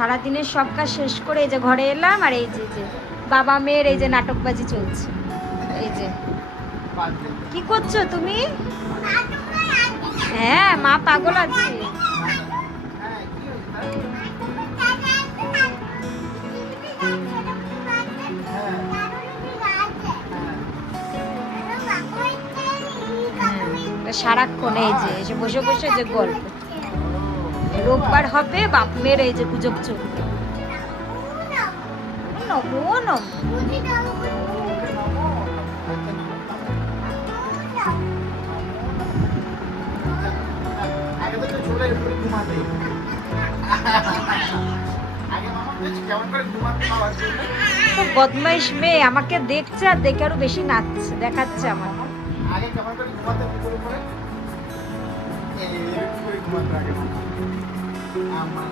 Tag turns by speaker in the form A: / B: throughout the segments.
A: সারাদিনের সব কাজ শেষ করে এই যে ঘরে এলাম আর এই যে যে বাবা মেয়ের এই যে নাটকবাজি চলছে। এই যে। কি করছ তুমি? হ্যাঁ মা পাগল আছে। সারাক্ষণ এই যে এসে বসে বসে যে গল্প। রোববার হবে বাপ মেয়ের এই যে গুজব চলবে বদমাইশ মেয়ে, আমাকে দেখছে আর দেখে আরও বেশি নাচছে, দেখাচ্ছে আমার
B: ঘুমাতে আগে আমার।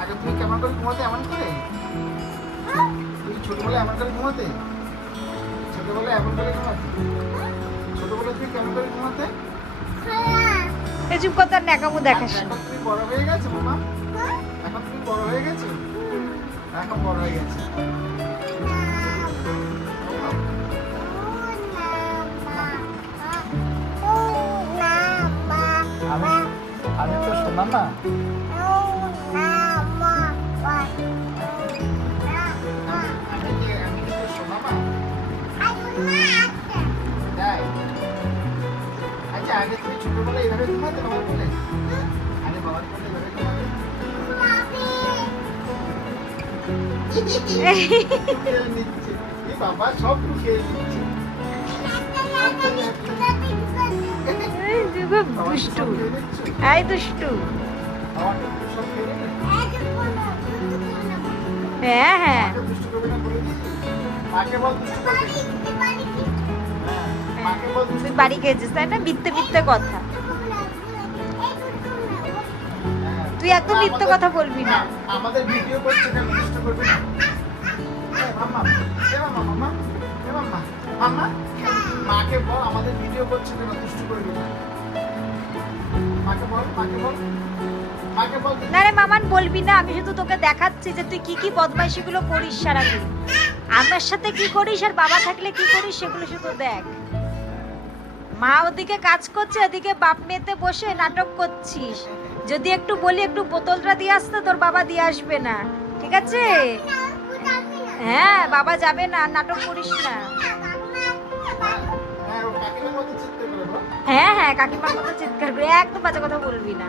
B: আগে তুমি কেমন করে ঘুমাতে এমন করে? তুমি ছোটবেলায় এমন করে ঘুমাতে? ছোটবেলায় এমন করে ঘুমাতে? ছোটবেলায় কেমন করে ঘুমাতে?
A: এই চুপ কথা ন্যাকামো দেখাস।
B: এখন তুমি বড় হয়ে গেছো মামা? এখন তুমি বড় হয়ে গেছো? এখন বড় হয়ে গেছে। তাই? আচ্ছা আগে তুমি ছোটবেলায় এইভাবে ঘুমাতে বাবার কোলে আগে বাবার কোলে ঘুমাতে বাবা সব খেয়ে নিচ্ছে।
A: খুব দুষ্টু। দুষ্টু হ্যাঁ হ্যাঁ। তুই বাড়ি খেয়েছিস তাই না? মিথ্যে মিথ্যে কথা। তুই একদম মিথ্যে কথা বলবি না।
B: মাকে বল আমাদের ভিডিও করছে কেন? দুষ্ট করবি না।
A: না রে মামান, বলবি না। আমি শুধু তোকে দেখাচ্ছি যে তুই কি কি বদমাইশিগুলো করিস সারাদিন। আমার সাথে কি করিস আর বাবা থাকলে কি করিস সেগুলো শুধু দেখ। মা ওদিকে কাজ করছে এদিকে বাপ মেয়েতে বসে নাটক করছিস। যদি একটু বলি, একটু বোতলটা দিয়ে আসতে তোর বাবা দিয়ে আসবে না। ঠিক আছে? হ্যাঁ বাবা যাবে না নাটক করিস না।
B: হ্যাঁ কাকিমার মতো চিৎকার করে
A: একদম বাজে কথা বলবি না।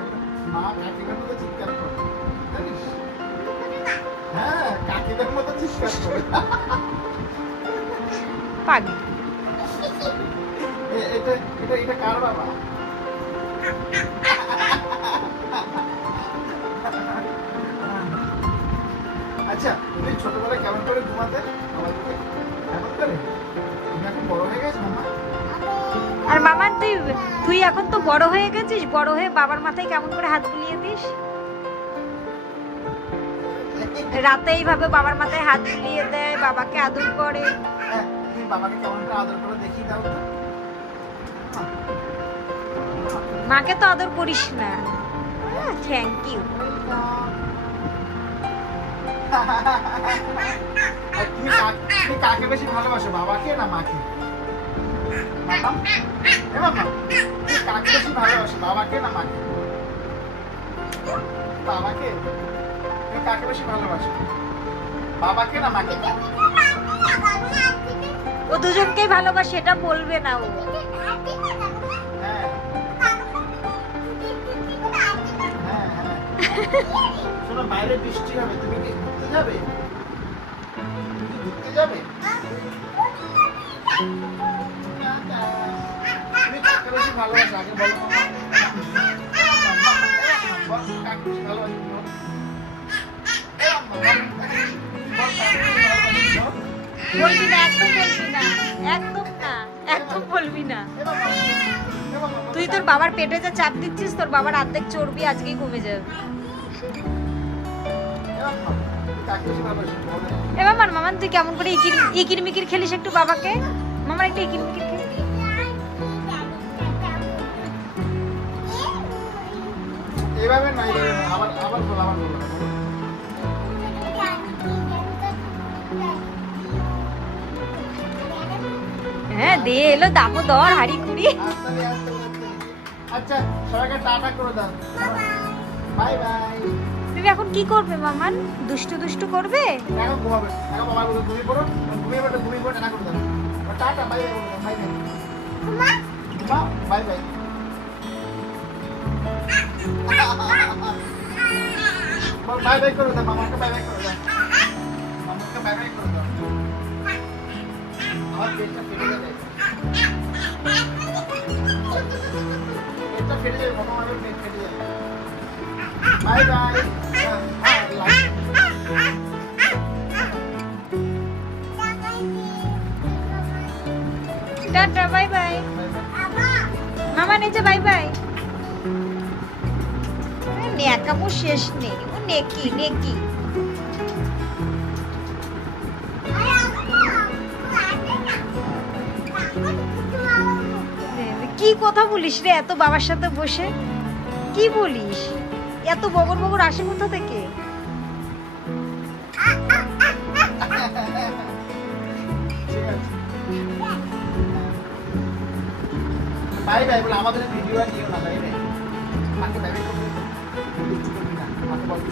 B: হ্যাঁ
A: পাগল।
B: এটা এটা এটা কার বাবা? আচ্ছা তুমি ছোটবেলায় কেমন করে ঘুমাতে? করে? মামা
A: তুই তুই এখন তো বড় হয়ে গেছিস বড় হয়ে বাবার মাথায় কেমন করে হাত বুলিয়ে দিস? রাতে এইভাবে বাবার মাথায় হাত বুলিয়ে দেয় বাবাকে আদর করে।
B: বাবাকে কেমন করে আদর করে দেখিয়ে দাও
A: মাকে তো আদর করিস না। থ্যাংক ইউ
B: তুমি কাকে বেশি ভালোবাসো বাবাকে না মাকে? কাকে বেশি ভালোবাসো বাবাকে না মাকে বাবাকে তুমি কাকে বেশি ভালোবাসো বাবাকে না মাকে
A: ও দুজনকেই ভালোবাসে, এটা বলবে না ও।
B: হ্যাঁ হ্যাঁ। শোনো, বাইরে বৃষ্টি হবে, তুমি কি ঘুরতে যাবে? ঘুরতে যাবে?
A: বলবি না একদম বলবি না একদম না একদম বলবি না তুই তোর বাবার পেটে যে চাপ দিচ্ছিস তোর বাবার অর্ধেক চর্বি আজকেই কমে যাবে
B: এ মামা, তুমি কাকে বেশি ভালোবাসো বলো।
A: এ মামার মামান তুই কেমন করে ইকির ইকির মিকির খেলিস একটু বাবাকে মামার একটু ইকির মিকির
B: এভাবে না আবার আবার বল আবার বল।
A: হ্যাঁ দিয়ে এলো দামোদর হাড়ি কুড়ি।
B: আচ্ছা সবাইকে টাটা করে দাও। Bye bye.
A: তুমি এখন কি করবে মামান? দুষ্টু দুষ্টু করবে?
B: এখন ঘুমাবে। এখন বাবা বলে ঘুমিয়ে পড়ো ঘুমিয়ে পড়ে ঘুমিয়ে পড়ে টাটা করে দাও। বাই বাই করে দাও বাই বাই ঘুমা বাই বাই বাই বাই করে দাও মামাকে বাই বাই করে দাও মামাকে বাই বাই করে দাও আমার পেটটা ফেটে যাবে। পেটটা ফেটে যাবে মামা আমার পেট ফেটে যাবে। Bye bye
A: tata, bye bye. মামা, নিচে, বাই বাই। ন্যাকামো শেষ নেই। ও নেকি নেকি। কি কথা বলিস রে, এত বাবার সাথে বসে? কি বলিস? এত বগর বগর আসে কোথা থেকে?
B: বাই বাই বলে আমাদের ভিডিও আর নিও না বাই বাই মাকে বাই বাই করবি দুষ্টু করবি